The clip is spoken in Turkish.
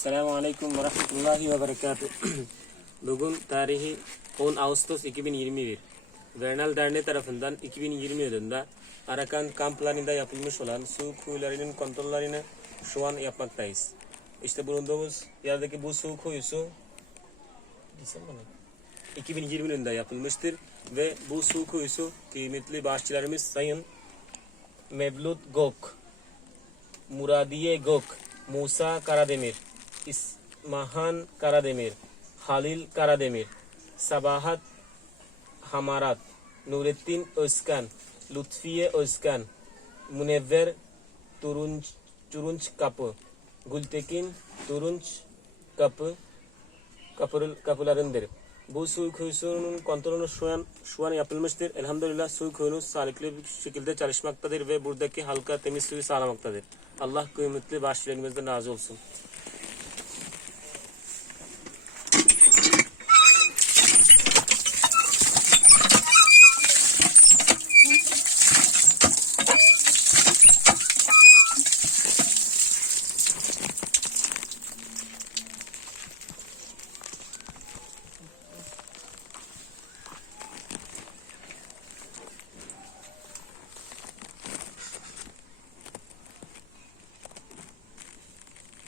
Selamun Aleyküm ve Rahmetullahi ve Berekatuhu. Bugün tarihi 10 Ağustos 2021. Vernal Derneği tarafından 2020 yılında Arakan kamplarında yapılmış olan su kuyularının kontrollerini şu an yapmaktayız. İşte bulunduğumuz yerdeki bu su kuyusu Desene bana. 2020 yılında yapılmıştır ve bu su kuyusu kıymetli bağışçılarımız Sayın Mevlut Gok, Muradiye Gok, Musa Karademir, İsmahan Karademir, Halil Karademir, Sabahat Hamarat, Nurettin Özkan, Lütfiye Özkan, Munevver Turunç, Turunç Kapı, Gültekin Turunç Kapı, kapı, kapılarındır. Bu su kuyusunun kontrolü şu an, şu an yapılmıştır. Elhamdülillah su kuyunuz sağlıklı bir şekilde çalışmaktadır ve buradaki halka temiz suyu sağlamaktadır. Allah kıymetli başlarımızdan razı olsun.